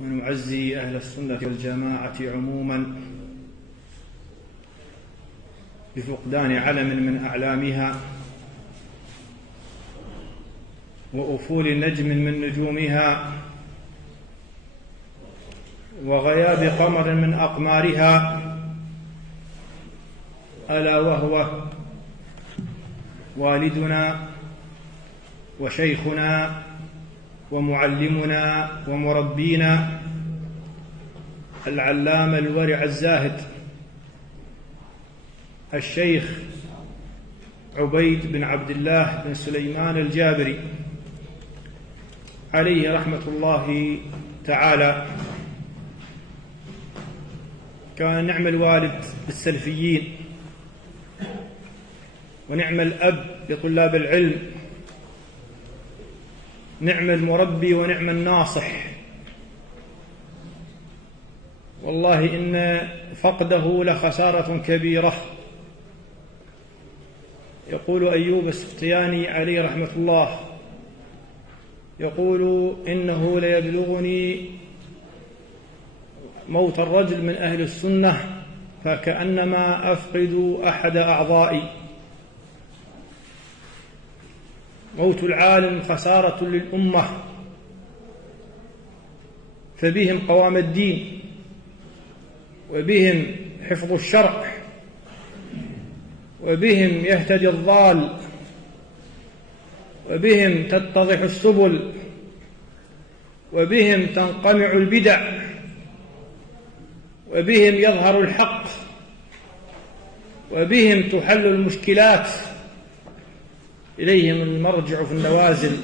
ونعزي أهل السنة والجماعة عموما بفقدان علم من أعلامها وأفول نجم من نجومها وغياب قمر من أقمارها، ألا وهو والدنا وشيخنا ومعلمنا ومربينا العلامة الورع الزاهد الشيخ عبيد بن عبد الله بن سليمان الجابري عليه رحمة الله تعالى. كان نعم الوالد للسلفيين، ونعم الأب لطلاب العلم، نعم المربي ونعم الناصح. والله إن فقده لخسارة كبيرة. يقول أيوب السختياني عليه رحمة الله، يقول إنه ليبلغني موت الرجل من أهل السنة فكأنما أفقد أحد أعضائي. موت العالم خسارة للأمة، فبهم قوام الدين، وبهم حفظ الشرع، وبهم يهتدي الضال، وبهم تتضح السبل، وبهم تنقمع البدع، وبهم يظهر الحق، وبهم تحل المشكلات. إليهم المرجع في النوازل،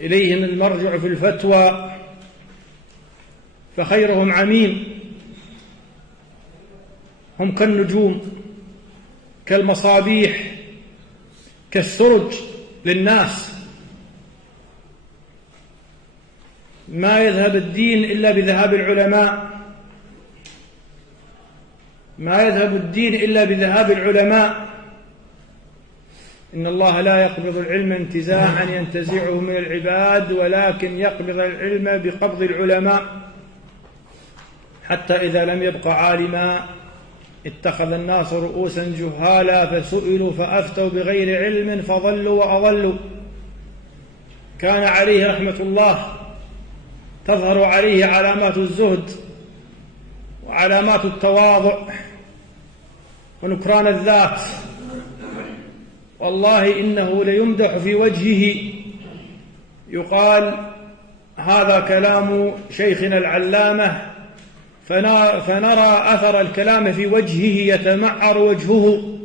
إليهم المرجع في الفتوى، فخيرهم عميم. هم كالنجوم، كالمصابيح، كالسرج للناس. ما يذهب الدين إلا بذهاب العلماء، ما يذهب الدين إلا بذهاب العلماء. إن الله لا يقبض العلم انتزاعا ينتزعه من العباد، ولكن يقبض العلم بقبض العلماء، حتى إذا لم يبق عالما اتخذ الناس رؤوسا جهالا فسئلوا فأفتوا بغير علم فضلوا وأضلوا. كان عليه رحمة الله تظهر عليه علامات الزهد وعلامات التواضع ونكران الذات. والله إنه ليمدح في وجهه، يقال هذا كلام شيخنا العلامة، فنرى أثر الكلام في وجهه يتمعر وجهه.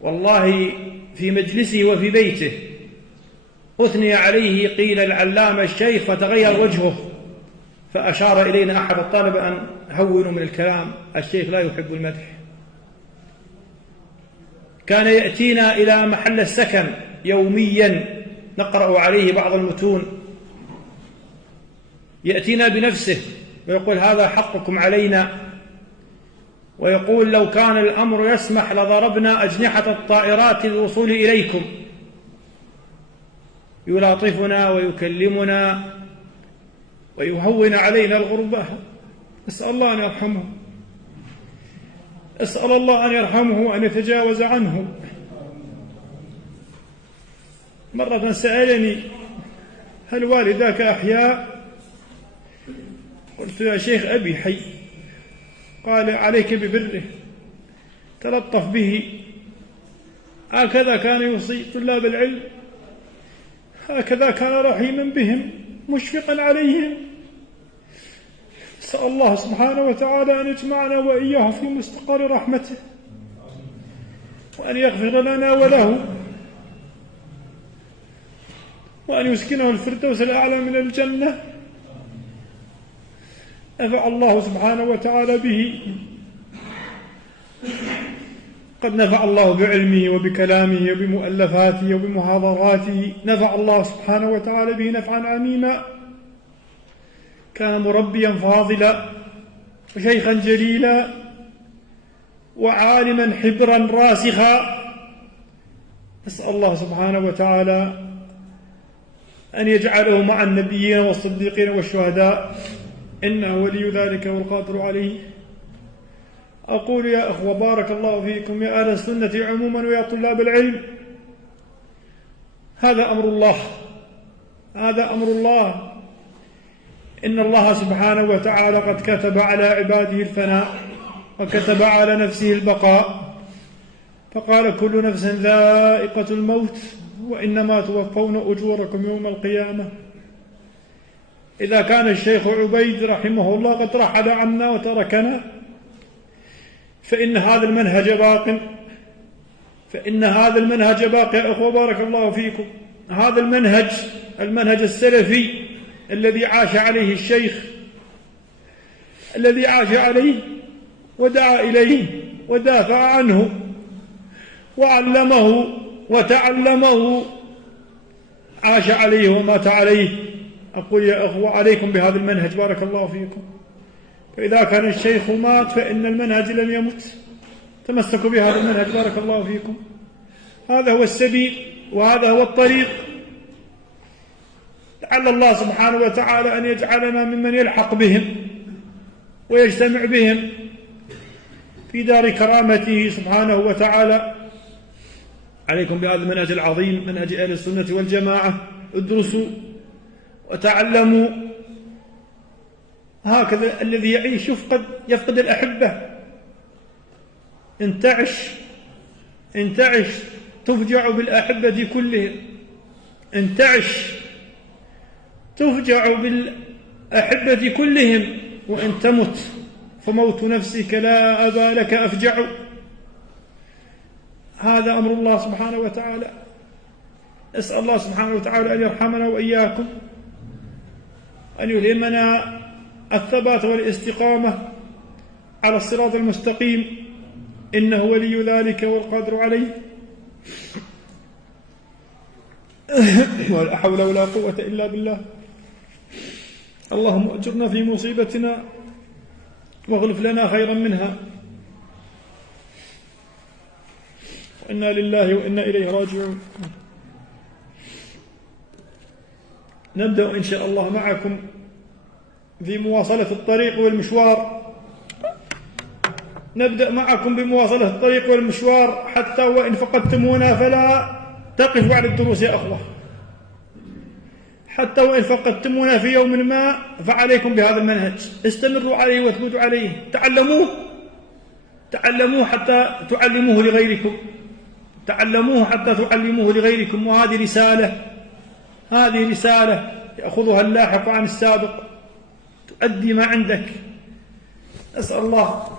والله في مجلسه وفي بيته أثني عليه، قيل العلامة الشيخ، فتغير وجهه، فأشار إلينا أحد الطلبة أن هونوا من الكلام، الشيخ لا يحب المدح. كان يأتينا إلى محل السكن يوميا نقرأ عليه بعض المتون، يأتينا بنفسه ويقول هذا حقكم علينا، ويقول لو كان الأمر يسمح لضربنا أجنحة الطائرات للوصول إليكم. يلاطفنا ويكلمنا ويهون علينا الغربة. أسأل الله أن يرحمه، أسأل الله أن يرحمه وأن يتجاوز عنه. مرة سألني هل والداك أحياء؟ قلت يا شيخ أبي حي. قال عليك ببره، تلطف به. هكذا كان يوصي طلاب العلم، هكذا كان رحيما بهم مشفقا عليهم. أسأل الله سبحانه وتعالى أن يجمعنا وإياه في مستقر رحمته، وأن يغفر لنا وله، وأن يسكنه الفردوس الأعلى من الجنة. نفع الله سبحانه وتعالى به، قد نفع الله بعلمه وبكلامه وبمؤلفاته وبمحاضراته. نفع الله سبحانه وتعالى به نفعا عميما. كان مربيا فاضلا وشيخا جليلا وعالما حبرا راسخا. نسأل الله سبحانه وتعالى أن يجعله مع النبيين والصديقين والشهداء، إنه ولي ذلك والقادر عليه. أقول يا أخوة بارك الله فيكم يا أهل السنة عموما ويا طلاب العلم، هذا أمر الله، هذا أمر الله. إن الله سبحانه وتعالى قد كتب على عباده الفناء وكتب على نفسه البقاء، فقال كل نفس ذائقة الموت وإنما توفون أجوركم يوم القيامة. إذا كان الشيخ عبيد رحمه الله قد رحل عنا وتركنا، فإن هذا المنهج باق، فإن هذا المنهج باق يا أخوة بارك الله فيكم. هذا المنهج السلفي الذي عاش عليه الشيخ، الذي عاش عليه ودعا إليه ودافع عنه وعلمه وتعلمه، عاش عليه ومات عليه. أقول يا أخوة عليكم بهذا المنهج بارك الله فيكم. فإذا كان الشيخ مات فإن المنهج لم يمت، تمسكوا بهذا المنهج بارك الله فيكم. هذا هو السبيل وهذا هو الطريق. لعل الله سبحانه وتعالى أن يجعلنا ممن يلحق بهم ويجتمع بهم في دار كرامته سبحانه وتعالى. عليكم بهذا المنهج العظيم، منهج أهل السنة والجماعة. ادرسوا وتعلموا، هكذا الذي يعيش يفقد الأحبة. إن تعش تفجع بالأحبة كلهم، إن تعش تفجع بالأحبة كلهم، وإن تمت فموت نفسك لا أبا لك أفجع. هذا أمر الله سبحانه وتعالى. أسأل الله سبحانه وتعالى أن يرحمنا وإياكم، أن يلهمنا الثبات والاستقامة على الصراط المستقيم، إنه ولي ذلك والقادر عليه. ولا حول ولا قوة إلا بالله. اللهم أجرنا في مصيبتنا واغلف لنا خيرا منها، وإنا لله وإنا إليه راجعون. نبدأ إن شاء الله معكم في مواصلة الطريق والمشوار. نبدأ معكم بمواصلة الطريق والمشوار، حتى وإن فقدتمونا فلا تقفوا على الدروس يا أخوة. حتى وإن فقدتمونا في يوم ما فعليكم بهذا المنهج، استمروا عليه واثبتوا عليه، تعلموه حتى تعلموه لغيركم، تعلموه حتى تعلموه لغيركم. وهذه رسالة يأخذها اللاحق عن السابق، تؤدي ما عندك. أسأل الله